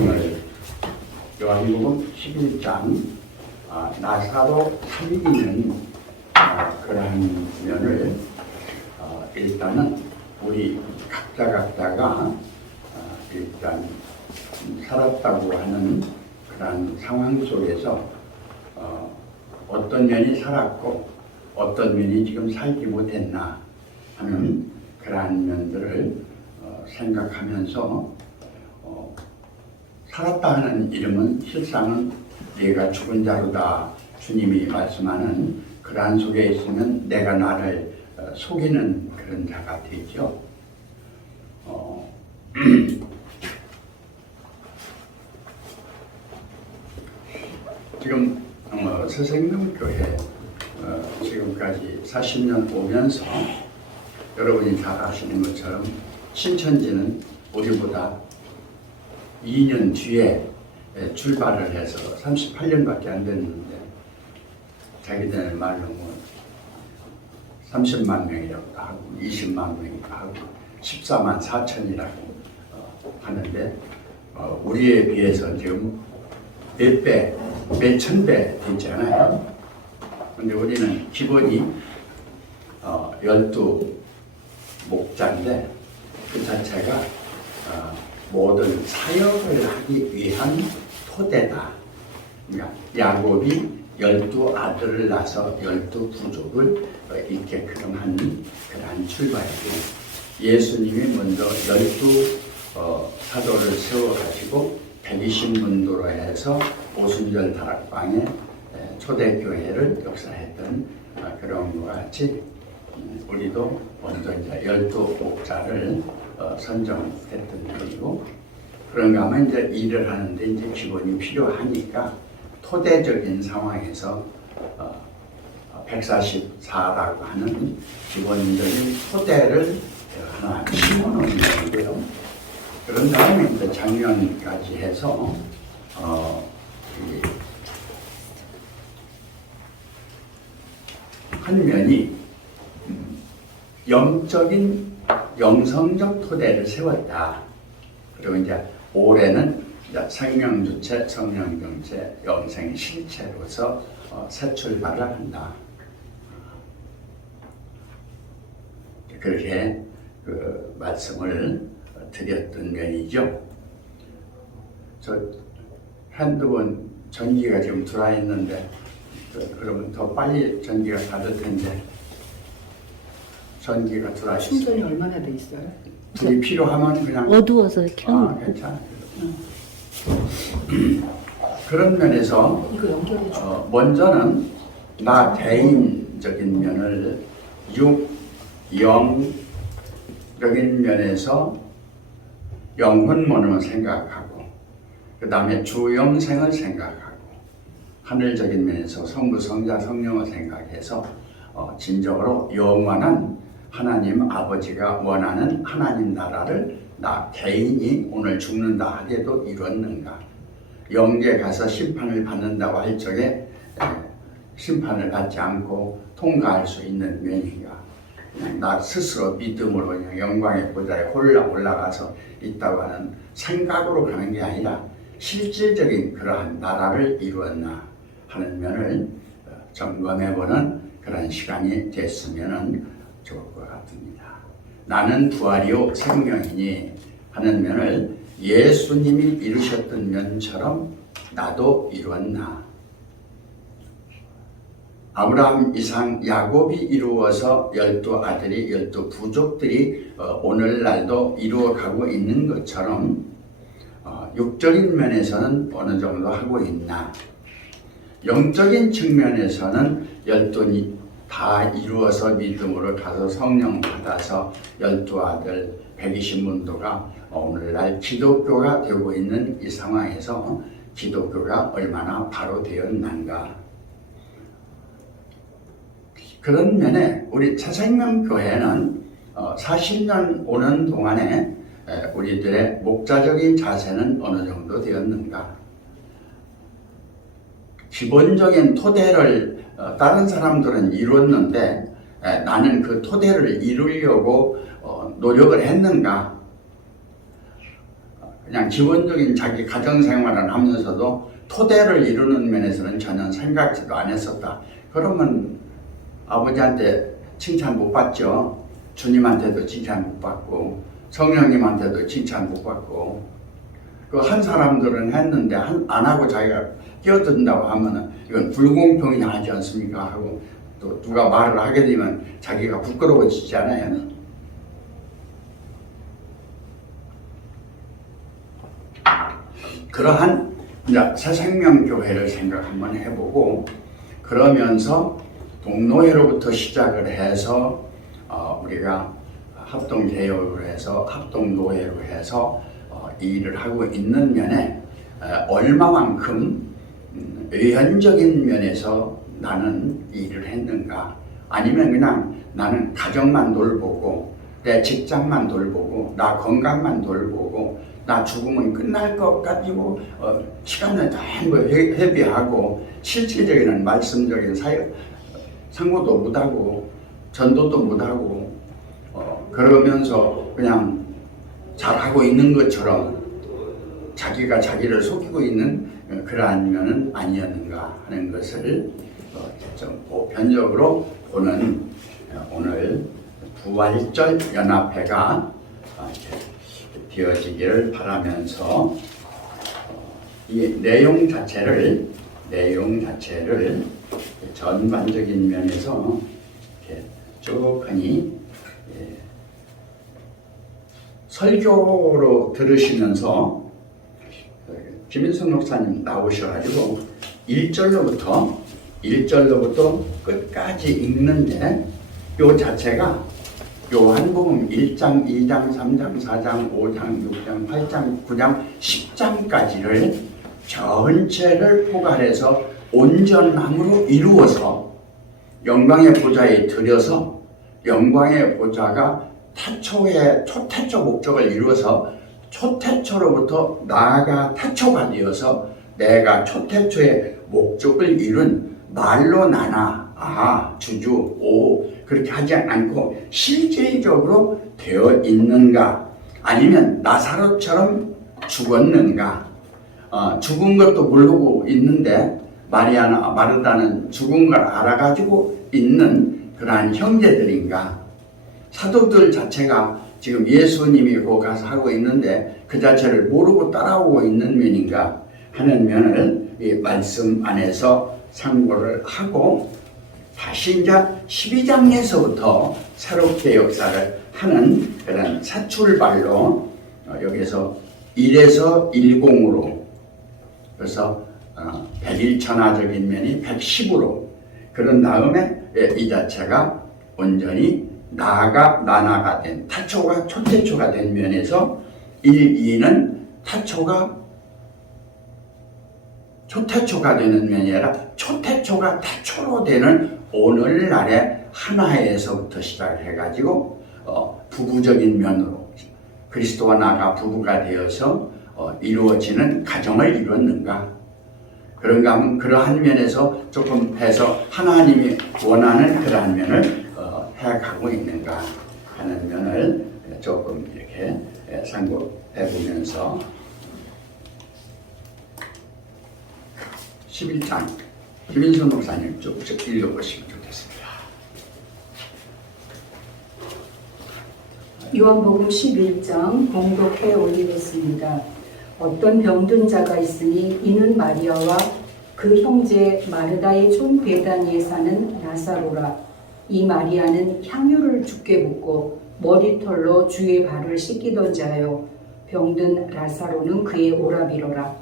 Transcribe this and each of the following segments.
오늘 요한복음 11장 나사로 살리는 그러한 면을 일단은 우리 각자가 일단 살았다고 하는 그러한 상황 속에서 어떤 면이 살았고 어떤 면이 지금 살지 못했나 하는 그러한 면들을 생각하면서 살았다 하는 이름은 실상은 네가 죽은 자로다 주님이 말씀하는 그러한 속에 있으면 내가 나를 속이는 그런 자가 되죠. 지금 서생명교회 지금까지 40년 오면서 여러분이 잘 아시는 것처럼 신천지는 우리보다 2년 뒤에 출발을 해서 38년밖에 안 됐는데 자기들 말로 뭐 30만 명이라고도 하고 20만 명이라고 하고 14만 4천이라고 하는데 우리에 비해서 지금 몇 배, 몇 천 배 됐잖아요. 근데 우리는 기본이 12목자인데 그 자체가 모든 사역을 하기 위한 토대다. 그러니까 야곱이 12아들을 낳아서 12부족을 있게끔 한 그러한 출발이고 예수님이 먼저 12사도를 세워가지고 120문도로 해서 오순절 다락방에 초대교회를 역사했던 그런 것 같이 우리도 먼저 이제 12목자를 선정했던 것이고 그런가 하면 이제 일을 하는데 이제 기본이 필요하니까 토대적인 상황에서 144라고 하는 기본적인 토대를 하나 심어놓는 건데요. 그런 다음에 이제 작년까지 해서 한 면이 영적인 영성적 토대를 세웠다. 그리고 이제 올해는 이제 생명주체, 성령경체, 영생 실체로서 새 출발을 한다. 그렇게 그 말씀을 드렸던 면이죠. 저 한두 번 전기가 지금 들어와 있는데 그러면 더 빨리 전기가 받을 텐데 전기가 들어와 있어요. 충전이 얼마나 돼 있어요? 불이 필요하면 그냥 어두워서 켜놓고. 괜찮아요. 그런 면에서 이거 연결해 줘. 먼저는 나 개인적인 면을 영적인 면에서 영혼론을 생각하고 그 다음에 주영생을 생각하고 하늘적인 면에서 성부, 성자, 성령을 생각해서 진정으로 영원한 하나님 아버지가 원하는 하나님 나라를 나 개인이 오늘 죽는다 하더라도 이뤘는가? 영계 가서 심판을 받는다고 할 적에 심판을 받지 않고 통과할 수 있는 면인가? 나 스스로 믿음으로 영광의 보좌에 홀라 올라가서 있다고 하는 생각으로 가는 게 아니라 실질적인 그러한 나라를 이루었나 하는 면을 점검해보는 그런 시간이 됐으면 좋을 것 같습니다. 나는 부활이요 생명이니 하는 면을 예수님이 이루셨던 면처럼 나도 이루었나. 아브라함, 이삭, 야곱이 이루어서 12아들이 12부족들이 오늘날도 이루어가고 있는 것처럼 육적인 면에서는 어느 정도 하고 있나. 영적인 측면에서는 12이 다 이루어서 믿음으로 가서 성령 받아서 12아들 120문도가 오늘날 기독교가 되고 있는 이 상황에서 기독교가 얼마나 바로 되었는가. 그런 면에 우리 차생명교회는 40년 오는 동안에 우리들의 목자적인 자세는 어느 정도 되었는가. 기본적인 토대를 다른 사람들은 이뤘는데 나는 그 토대를 이루려고 노력을 했는가. 그냥 기본적인 자기 가정생활을 하면서도 토대를 이루는 면에서는 전혀 생각지도 안 했었다. 그러면 아버지한테 칭찬 못 받죠. 주님한테도 칭찬 못 받고 성령님한테도 칭찬 못 받고 그 한 사람들은 했는데 안 하고 자기가 끼어든다고 하면은 이건 불공평이 하지 않습니까? 하고 또 누가 말을 하게 되면 자기가 부끄러워지잖아요. 그러한 새생명교회를 생각 한번 해보고 그러면서 동노회로부터 시작을 해서 우리가 합동개혁을 해서 합동노회로 해서 이 일을 하고 있는 면에 얼마만큼 외현적인 면에서 나는 이 일을 했는가 아니면 그냥 나는 가정만 돌보고 내 직장만 돌보고 나 건강만 돌보고 나 죽으면 끝날 것 가지고 시간을 다 회비하고 실질적인 말씀적인 사역 상고도 못하고 전도도 못하고 그러면서 그냥 잘하고 있는 것처럼 자기가 자기를 속이고 있는 그러한 면은 아니었는가 하는 것을 좀 보편적으로 보는 오늘 부활절 연합회가 되어지기를 바라면서 이 내용 자체를 전반적인 면에서 이렇게 쭉 하니 설교로 들으시면서 김인성 목사님 나오셔가지고 1절로부터 끝까지 읽는데 요 자체가 요한복음 1장, 2장, 3장, 4장, 5장, 6장, 8장, 9장, 10장까지를 전체를 포괄해서 온전함으로 이루어서 영광의 보좌에 들여서 영광의 보좌가 초태초 목적을 이루어서 초태초로부터 나아가 태초가 되어서 내가 초태초의 목적을 이룬 말로 나나 주주 오 그렇게 하지 않고 실질적으로 되어 있는가 아니면 나사로처럼 죽었는가 죽은 것도 모르고 있는데 마리아나 마르다는 죽은 걸 알아가지고 있는 그러한 형제들인가 사도들 자체가 지금 예수님이 그 가서 하고 있는데 그 자체를 모르고 따라오고 있는 면인가 하는 면을 이 말씀 안에서 상고를 하고 다시 이제 12장에서부터 새롭게 역사를 하는 그런 새 출발로 여기서 1에서 10으로 그래서 101천하적인 면이 110으로 그런 다음에 이 자체가 온전히 나아가 나나가 된 타초가 초태초가 된 면에서 1, 2는 초태초가 되는 면이 아니라 초태초가 태초로 되는 오늘날의 하나에서부터 시작을 해가지고 부부적인 면으로 그리스도와 나가 부부가 되어서 이루어지는 가정을 이뤘는가 그런가 하면 그러한 면에서 조금 해서 하나님이 원하는 그러한 면을 해가고 있는가 하는 면을 조금 이렇게 상고해보면서 11장 김인선 목사님 쭉쭉 읽어보시면 좋겠습니다. 요한복음 11장 봉독해 올리겠습니다. 어떤 병든 자가 있으니 이는 마리아와 그 형제 마르다의 촌 베다니에 사는 나사로라. 이 마리아는 향유를 주께 붓고 머리털로 주의 발을 씻기던 자요 병든 라사로는 그의 오라비로라.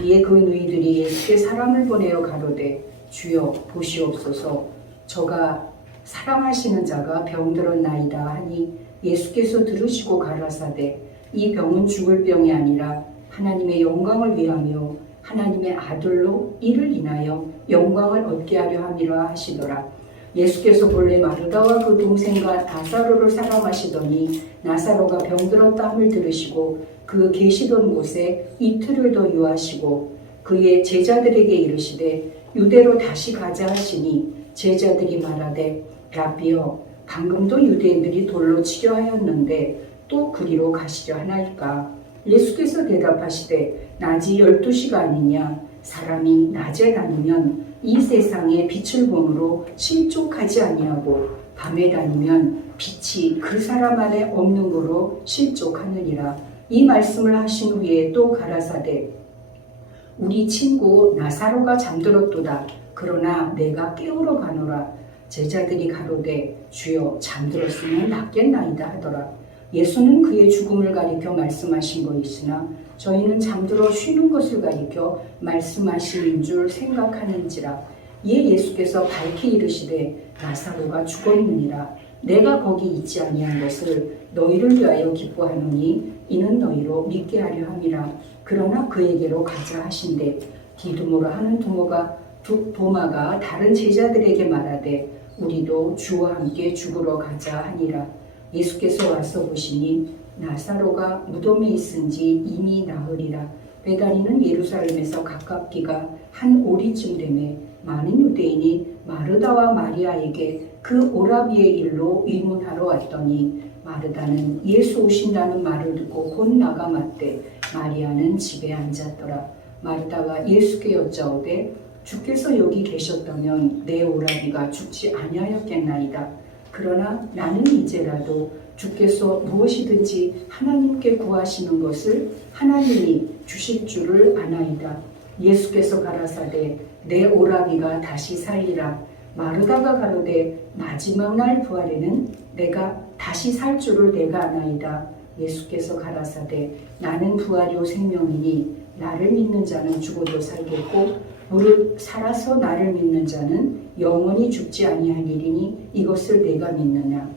이에 그 누이들이 예수께 사람을 보내어 가로되 주여 보시옵소서 저가 사랑하시는 자가 병들었나이다 하니 예수께서 들으시고 가라사대 이 병은 죽을 병이 아니라 하나님의 영광을 위하며 하나님의 아들로 이를 인하여 영광을 얻게 하려 함이라 하시더라. 예수께서 본래 마르다와 그 동생과 나사로를 사랑하시더니 나사로가 병들었다 함을 들으시고 그 계시던 곳에 이틀을 더 유하시고 그의 제자들에게 이르시되 유대로 다시 가자 하시니 제자들이 말하되 라비여 방금도 유대인들이 돌로 치려 하였는데 또 그리로 가시려 하나이까. 예수께서 대답하시되 낮이 12시가 아니냐. 사람이 낮에 다니면 이 세상의 빛을 본으로 실족하지 아니하고 밤에 다니면 빛이 그 사람 안에 없는 거로 실족하느니라. 이 말씀을 하신 후에 또 가라사대 우리 친구 나사로가 잠들었도다. 그러나 내가 깨우러 가노라. 제자들이 가로되 주여 잠들었으면 낫겠나이다 하더라. 예수는 그의 죽음을 가리켜 말씀하신 것이으나 저희는 잠들어 쉬는 것을 가리켜 말씀하신 줄 생각하는지라. 이에 예수께서 밝히 이르시되 나사로가 죽었느니라. 내가 거기 있지 아니한 것을 너희를 위하여 기뻐하노니 이는 너희로 믿게 하려 함이라. 그러나 그에게로 가자 하신대 디두모라 하는 도마가 다른 제자들에게 말하되 우리도 주와 함께 죽으러 가자 하니라. 예수께서 와서 보시니 나사로가 무덤에 있은지 이미 나으리라. 베다니는 예루살렘에서 가깝기가 한 오리쯤 되매 많은 유대인이 마르다와 마리아에게 그 오라비의 일로 의문하러 왔더니 마르다는 예수 오신다는 말을 듣고 곧 나가 맞되 마리아는 집에 앉았더라. 마르다가 예수께 여짜오되 주께서 여기 계셨다면 내 오라비가 죽지 아니하였겠나이다. 그러나 나는 이제라도 주께서 무엇이든지 하나님께 구하시는 것을 하나님이 주실 줄을 아나이다. 예수께서 가라사대 내 오라비가 다시 살리라. 마르다가 가로되 마지막 날 부활에는 내가 다시 살 줄을 내가 아나이다. 예수께서 가라사대 나는 부활이요 생명이니 나를 믿는 자는 죽어도 살겠고 무릇 살아서 나를 믿는 자는 영원히 죽지 아니하리니 이것을 내가 믿느냐.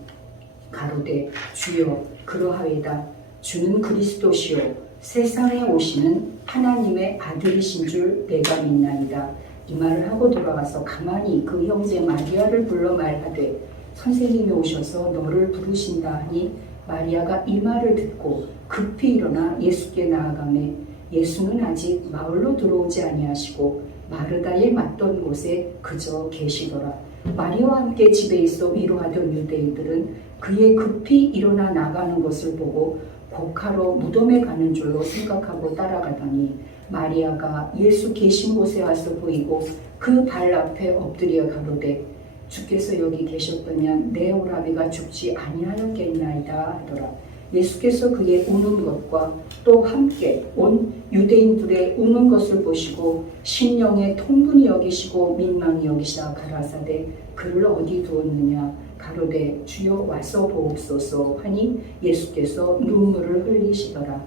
가로되 주여 그러하외다. 주는 그리스도시요 세상에 오시는 하나님의 아들이신 줄 내가 믿나이다. 이 말을 하고 돌아가서 가만히 그 형제 마리아를 불러 말하되 선생님이 오셔서 너를 부르신다 하니 마리아가 이 말을 듣고 급히 일어나 예수께 나아가매 예수는 아직 마을로 들어오지 아니하시고 마르다에 맞던 곳에 그저 계시더라. 마리아와 함께 집에 있어 위로하던 유대인들은 그의 급히 일어나 나가는 것을 보고 곡하러 무덤에 가는 줄로 생각하고 따라가더니 마리아가 예수 계신 곳에 와서 보이고 그 발 앞에 엎드려 가로되 주께서 여기 계셨다면 내 오라비가 죽지 아니하였겠나이다 하더라. 예수께서 그의 우는 것과 또 함께 온 유대인들의 우는 것을 보시고 심령에 통분히 여기시고 민망히 여기사 가라사대 그를 어디 두었느냐. 가로되 주여 와서 보옵소서 하니 예수께서 눈물을 흘리시더라.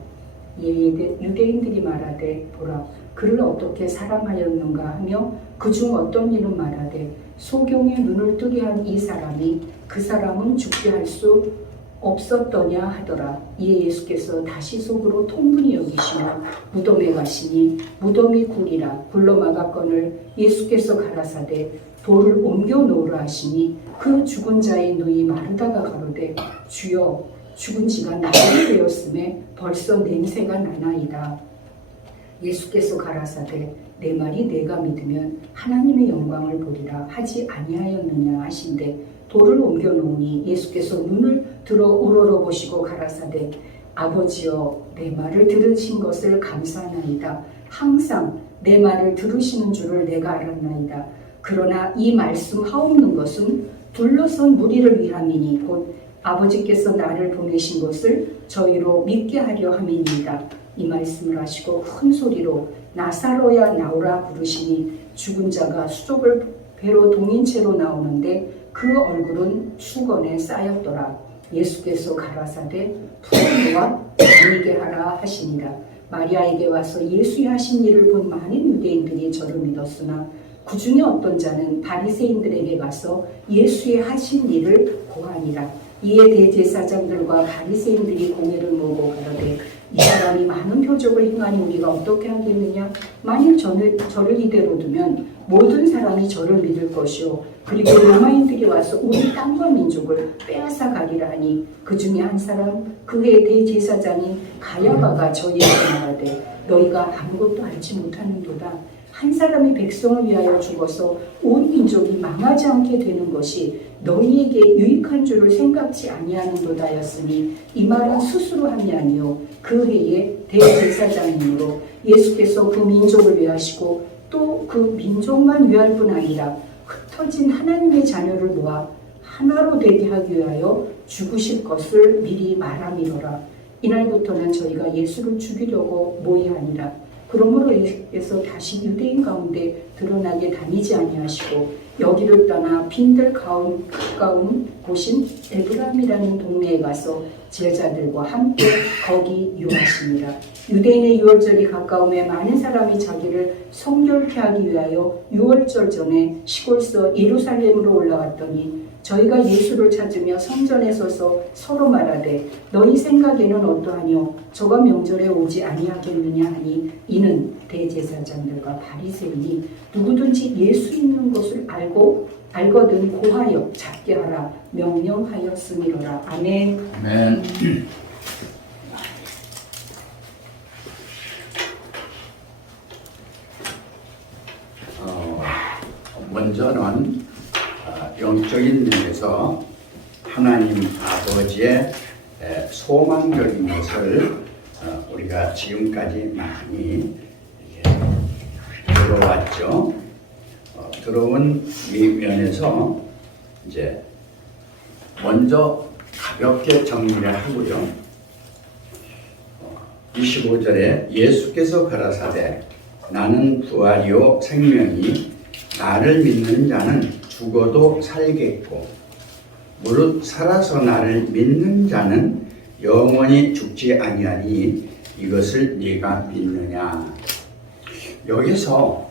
유대인들이 말하되 보라 그를 어떻게 사랑하였는가 하며 그중 어떤 이는 말하되 소경의 눈을 뜨게 한 이 사람이 그 사람은 죽게 할 수 없었더냐 하더라. 이에 예수께서 다시 속으로 통분히 여기시며 무덤에 가시니 무덤이 굴이라 굴러 막았거늘 예수께서 가라사대 돌을 옮겨 놓으라 하시니 그 죽은 자의 누이 마르다가 가로되 주여 죽은 지가 나흘이 되었음에 벌써 냄새가 나나이다. 예수께서 가라사대 내 말이 내가 믿으면 하나님의 영광을 보리라 하지 아니하였느냐 하신대 돌을 옮겨 놓으니 예수께서 눈을 들어 우러러보시고 가라사대 아버지여 내 말을 들으신 것을 감사하나이다. 항상 내 말을 들으시는 줄을 내가 알았나이다. 그러나 이 말씀 하옵는 것은 둘러선 무리를 위함이니 곧 아버지께서 나를 보내신 것을 저희로 믿게 하려 함이니이다. 이 말씀을 하시고 큰 소리로 나사로야 나오라 부르시니 죽은 자가 수족을 배로 동인 채로 나오는데 그 얼굴은 수건에 쌓였더라. 예수께서 가라사대 풀어놓아 다니게 하라 하시니라. 마리아에게 와서 예수의 하신 일을 본 많은 유대인들이 저를 믿었으나 그 중에 어떤 자는 바리새인들에게 가서 예수의 하신 일을 고하니라. 이에 대제사장들과 바리새인들이 공회를 모으고 가로되 이 사람이 많은 표적을 행하니 우리가 어떻게 하겠느냐. 만일 저를 이대로 두면 모든 사람이 저를 믿을 것이요 그리고 로마인들이 와서 우리 땅과 민족을 빼앗아 가리라 하니 그 중에 한 사람 그의 대제사장인 가야바가 저희에게 말하되 너희가 아무것도 알지 못하는도다. 한 사람이 백성을 위하여 죽어서 온 민족이 망하지 않게 되는 것이 너희에게 유익한 줄을 생각지 아니하는도다였으니 이 말은 스스로 함이 아니요 그 해에 대제사장이므로 예수께서 그 민족을 위하시고 또 그 민족만 위할 뿐 아니라 흩어진 하나님의 자녀를 모아 하나로 되게 하기 위하여 죽으실 것을 미리 말함이로라. 이날부터는 저희가 예수를 죽이려고 모의하니라. 그러므로 예수께서 다시 유대인 가운데 드러나게 다니지 아니하시고 여기를 떠나 빈들 가까운 곳인 에브라임이라는 동네에 가서 제자들과 함께 거기 유하시니라. 유대인의 유월절이 가까움에 많은 사람이 자기를 성결케 하기 위하여 유월절 전에 시골서 예루살렘으로 올라갔더니 저희가 예수를 찾으며 성전에 서서 서로 말하되 너희 생각에는 어떠하뇨? 저가 명절에 오지 아니하겠느냐 하니 이는 대제사장들과 바리새인이 누구든지 예수 있는 것을 알거든 고하여 잡게 하라 명령하였음이로라. 아멘. 아멘. 먼저는 영적인 면에서 하나님 아버지의 소망적인 것을 우리가 지금까지 많이 들어왔죠. 들어온 이 면에서 이제 먼저 가볍게 정리를 하고요. 25절에 예수께서 가라사대 나는 부활이요 생명이 나를 믿는 자는 죽어도 살겠고 무릇 살아서 나를 믿는 자는 영원히 죽지 아니하니 이것을 네가 믿느냐. 여기서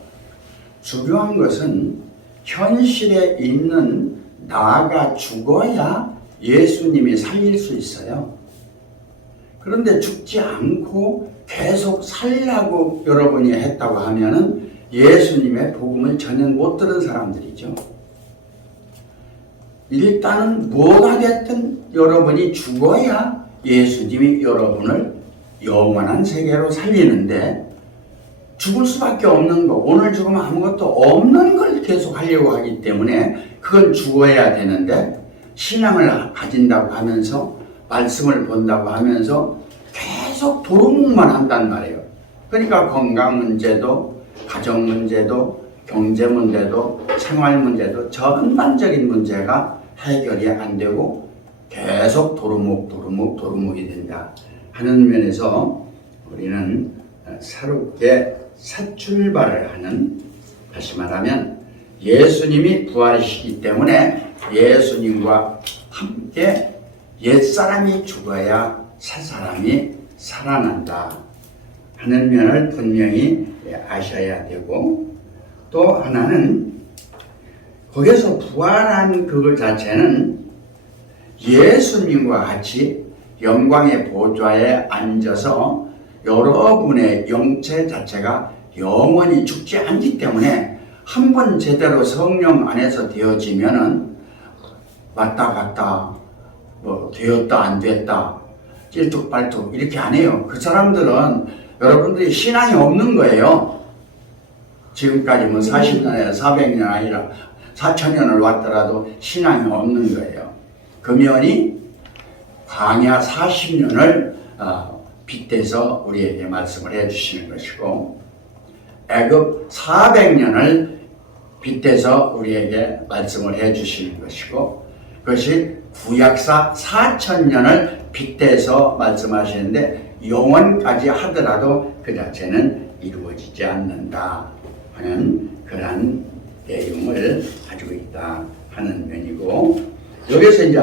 중요한 것은 현실에 있는 나가 죽어야 예수님이 살릴 수 있어요. 그런데 죽지 않고 계속 살라고 여러분이 했다고 하면은 예수님의 복음을 전혀 못 들은 사람들이죠. 일단은 뭐가 됐든 여러분이 죽어야 예수님이 여러분을 영원한 세계로 살리는데 죽을 수밖에 없는 거, 오늘 죽으면 아무것도 없는 걸 계속 하려고 하기 때문에 그건 죽어야 되는데 신앙을 가진다고 하면서 말씀을 본다고 하면서 계속 도루묵만 한단 말이에요. 그러니까 건강 문제도 가정 문제도 경제 문제도 생활 문제도 전반적인 문제가 해결이 안 되고 계속 도루묵이 된다 하는 면에서 우리는 새롭게 새 출발을 하는, 다시 말하면 예수님이 부활이시기 때문에 예수님과 함께 옛사람이 죽어야 새사람이 살아난다 하는 면을 분명히 아셔야 되고, 또 하나는 거기서 부활한 그것 자체는 예수님과 같이 영광의 보좌에 앉아서 여러분의 영체 자체가 영원히 죽지 않기 때문에 한 번 제대로 성령 안에서 되어지면은 왔다 갔다 뭐 되었다 안 됐다 찔뚝발뚝 이렇게 안 해요. 그 사람들은 여러분들이 신앙이 없는 거예요. 지금까지 뭐 40년에 400년 아니라 4000년을 왔더라도 신앙이 없는 거예요. 그 면이 광야 40년을 빗대서 우리에게 말씀을 해주시는 것이고, 애굽 400년을 빗대서 우리에게 말씀을 해주시는 것이고, 그것이 구약사 4000년을 빗대서 말씀하시는데 영원까지 하더라도 그 자체는 이루어지지 않는다 하는 그러한 내용을 가지고 있다 하는 면이고, 여기서 이제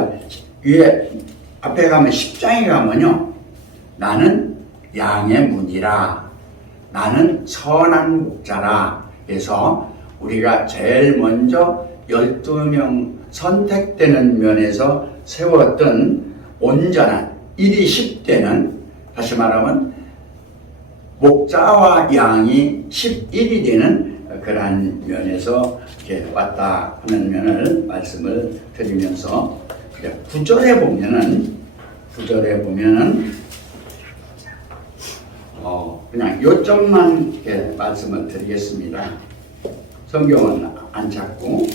위에 앞에 가면 10장에 가면요, 나는 양의 문이라, 나는 선한 목자라 해서 우리가 제일 먼저 12명 선택되는 면에서 세웠던 온전한 1이 10되는, 다시 말하면 목자와 양이 11이 되는 그러한 면에서 이렇게 왔다 하는 면을 말씀을 드리면서, 9절에 보면은 그냥 요점만 이렇게 말씀을 드리겠습니다. 성경은 안 찾고,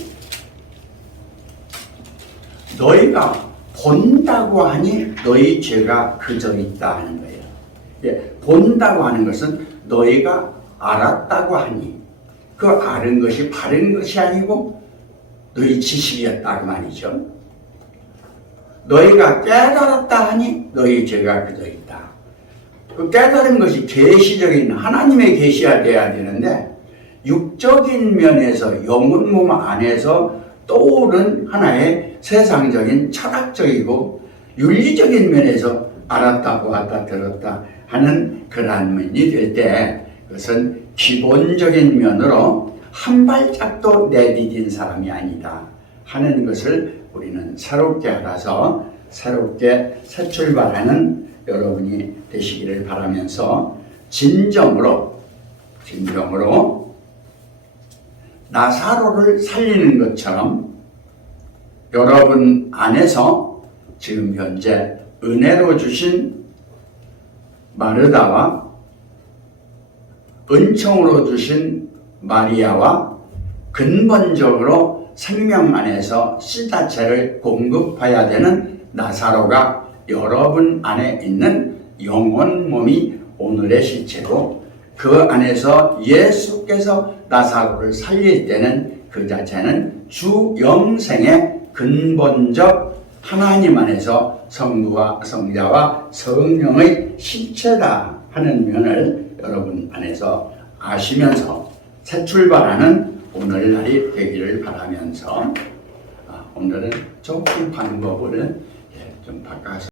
너희가 본다고 하니 너희 죄가 그저 있다 하는 거예요. 예, 본다고 하는 것은 너희가 알았다고 하니, 그 아는 것이 바른 것이 아니고 너희 지식이었다 그 말이죠. 너희가 깨달았다 하니 너희 죄가 그저 있다. 그 깨달은 것이 계시적인 하나님의 계시가 돼야 되는데, 육적인 면에서 영혼 몸 안에서 떠오른 하나의 세상적인 철학적이고 윤리적인 면에서 알았다 보았다 들었다 하는 그러한 면이 될 때, 그것은 기본적인 면으로 한 발짝도 내디딘 사람이 아니다 하는 것을 우리는 새롭게 알아서 새롭게 새 출발하는 여러분이 되시기를 바라면서, 진정으로 나사로를 살리는 것처럼 여러분 안에서 지금 현재 은혜로 주신 마르다와 은총으로 주신 마리아와 근본적으로 생명 안에서 씨 자체를 공급해야 되는 나사로가 여러분 안에 있는 영혼 몸이 오늘의 실체고, 그 안에서 예수께서 나사로를 살릴 때는 그 자체는 주 영생의 근본적 하나님 안에서 성부와 성자와 성령의 실체다 하는 면을 여러분 안에서 아시면서 새 출발하는 오늘날이 되기를 바라면서, 오늘은 조금 방법을 좀 바꿔서